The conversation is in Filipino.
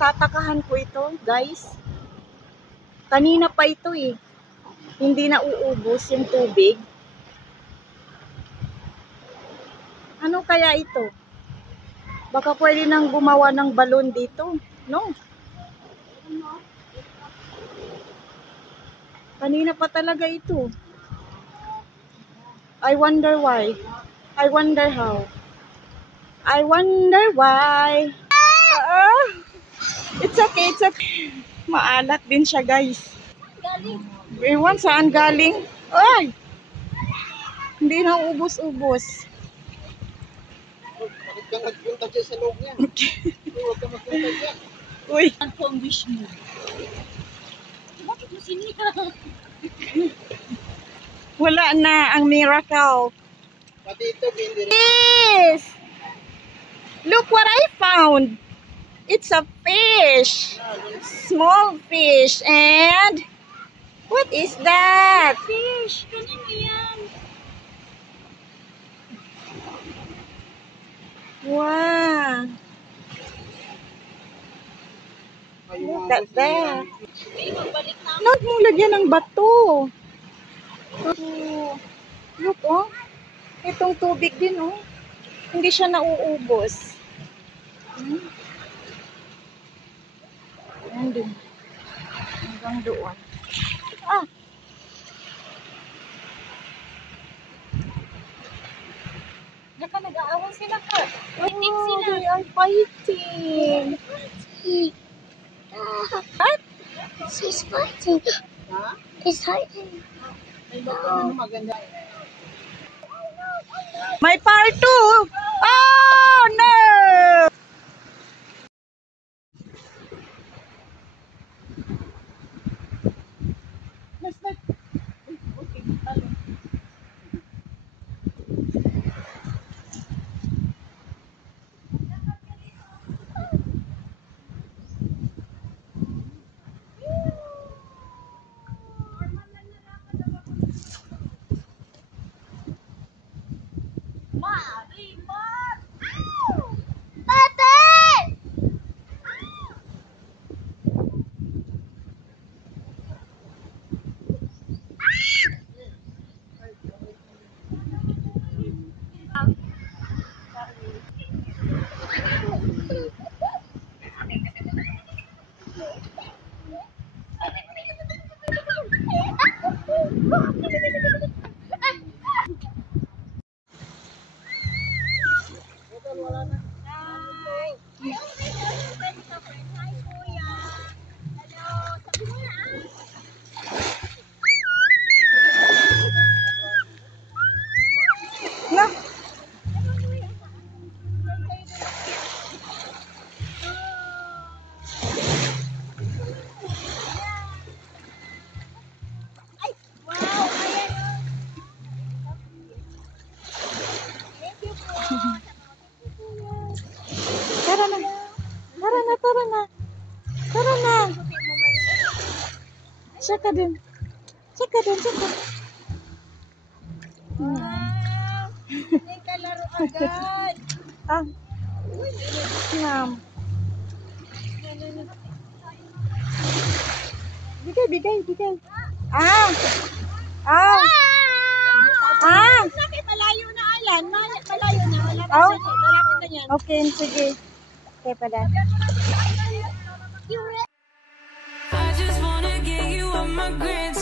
Pinagtatakahan ko ito, guys. Kanina pa ito eh. Hindi na uubos yung tubig. Ano kaya ito? Baka pwede nang gumawa ng balon dito, no? Kanina pa talaga ito. I wonder why. I wonder how. I wonder why. It's okay, it's okay. Maalat din siya, guys. Ewan, saan galing? Ay! Hindi na ubos-ubos. Bakit ka nagpunta dyan sa loob niya? Huwag ka magpunta dyan. Uy! Ano po ang wish mo? Bakit mo sinira? Wala na ang miracle. Pati ito, hindi rin. Yes! Look what I found. It's a fish. Small fish. And what is that? Fish! Kanino yan? Wow. Look at that. Magbalik na. Huwag mong lagyan ng bato. Look, oh. Itong tubig din, oh. Hindi siya nauubos. Ayan din. Hanggang doon. Ah! Naka nag-aaway sila ka. Fighting sila. They are fighting. What? She's fighting. Ha? It's hiding. Ay, bakit ano maganda? My part two. Oh, no! No. Tara na. Tara na, tara na. Tara na. Saka din. Saka din, saka. Hindi ka laro agad. Ah. Ma'am. Bigay, bigay, bigay. Ah. Ah. Ah. Bakit malayo na ayan? Malayo na. Oh. Lalapit na yan. Okay, sige. Okay pa dan. I just wanna get you on my grid.